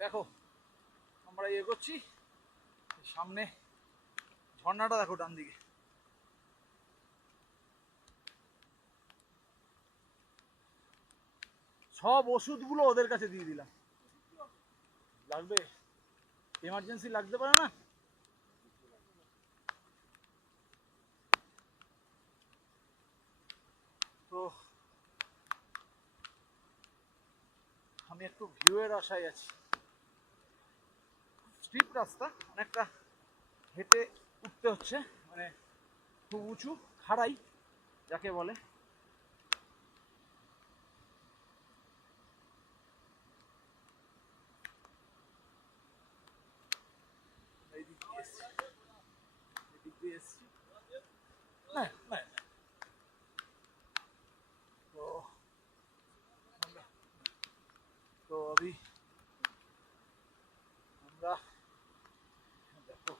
দেখো আমরা এগোচ্ছি, সামনে ঝর্ণাটা দেখো ডান দিকে। সব ওষুধগুলো ওদের কাছে দিয়ে দিলাম। লাগবে, এমার্জেন্সি লাগতে পারে না। তো আমি একটু ভিউয়ের আশায় আছি। স্ট্রিপ রাস্তা, অনেকটা হেঁটে উঠতে হচ্ছে, মানে খুব উঁচু খাড়াই যাকে বলে। तो अभी আমরা দেখো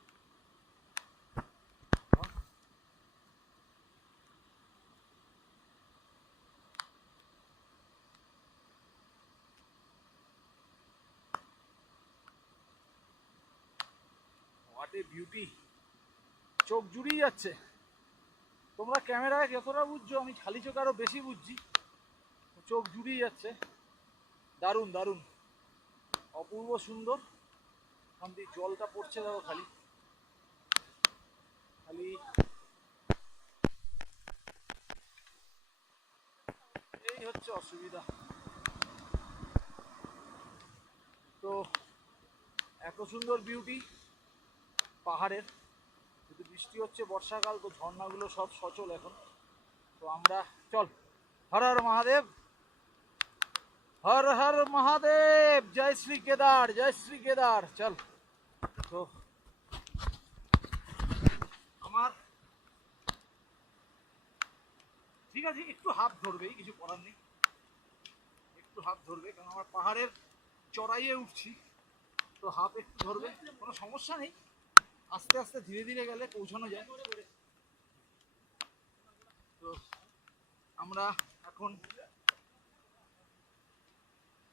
হোয়াট এ বিউটি, চোখ জুড়িয়ে যাচ্ছে। তোমরা ক্যামেরায় যতটা বুঝছো আমি খালি চোখে আরো বেশি বুঝছি, চোখ জুড়িয়ে যাচ্ছে। দারুণ দারুণ, অপূর্ব সুন্দর। ওখান দিয়ে জলটা পড়ছে দেখো, খালি খালি এই হচ্ছে অসুবিধা। তো এত সুন্দর বিউটি পাহাড়ের, যদি বৃষ্টি হচ্ছে বর্ষাকাল, তো ঝর্ণাগুলো সব সচল এখন। তো আমরা চল, হর হর মহাদেব, হর হর মহাদেব, জয় শ্রী কেদার, জয় শ্রী কেদার। চল। তো আমার ঠিক আছে, একটু হাত ধরবেই, কিছু করার নেই, একটু হাত ধরবে, কারণ আমার পাহাড়ের চড়াইয়ে উঠছি, তো হাত একটু ধরবে, কোনো সমস্যা নেই। আস্তে আস্তে ধীরে ধীরে গেলে পৌঁছানো যায়। তো আমরা এখন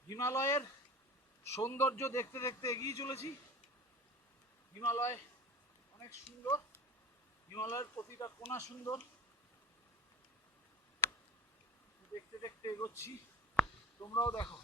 হিমালয়ের সৌন্দর্য দেখতে দেখতে এগিয়ে চলেছি। হিমালয় অনেক সুন্দর, হিমালয়ের প্রতিটা কোণা সুন্দর, দেখতে দেখতে এগোচ্ছি। তোমরাও দেখো।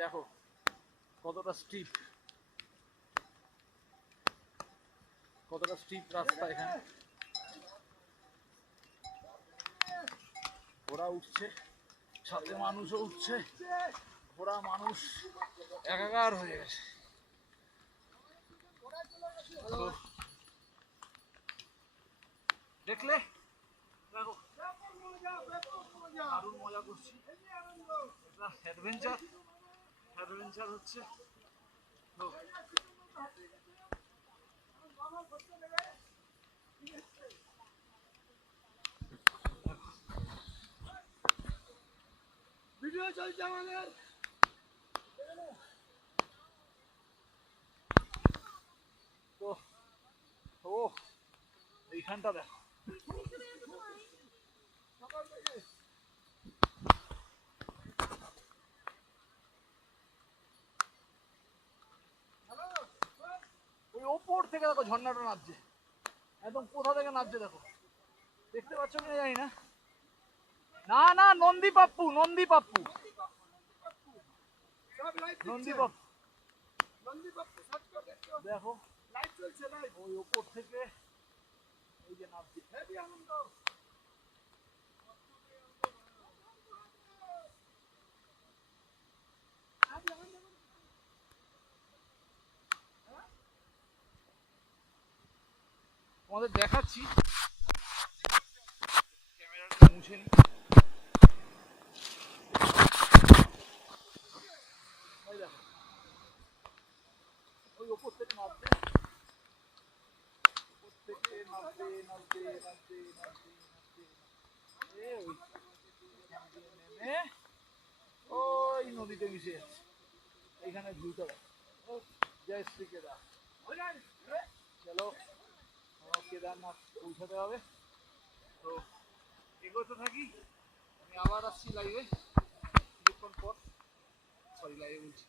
দেখো কতটা স্টিপ, কতটা স্টিপ রাস্তা এখানে। ঘোড়া উঠছে, সাথে মানুষও উঠছে, ঘোড়া মানুষ একাকার হয়ে গেছে। দেখলে দেখো দারুণ মজা করছি, এটা অ্যাডভেঞ্চার, অ্যাডভেঞ্চার হচ্ছে। তো ভিডিও চলছে আমাদের। তো ও এইখানটা দেখো, ওই ওপর থেকে দেখো ঝর্ণাটা নামছে, একদম কোথা থেকে নামছে দেখো, দেখতে পাচ্ছ কি জানি না। না না, নন্দী পাপ্পু, নন্দী পাপ্পু, নন্দী পাপ্পু, দেখো ওই ওপর থেকে এই যে নামছে। হেভি আনন্দ। তোমাদের দেখাচ্ছি, ক্যামেরাটা মুছে নি। ওই ওপর থেকে নামছে, থেকে নামতে নামতে নামতে নামতে নামতে ওই নেমে ওই নদীতে মিশে যাচ্ছে। এইখানে ভিউটা জয় শ্রী কেদার। চলো আমার কেদারনাথ পৌঁছাতে হবে, তো এগোতে থাকি। আমি আবার আসছি লাইভে কিছুক্ষণ পর, সরি লাইভে বলছি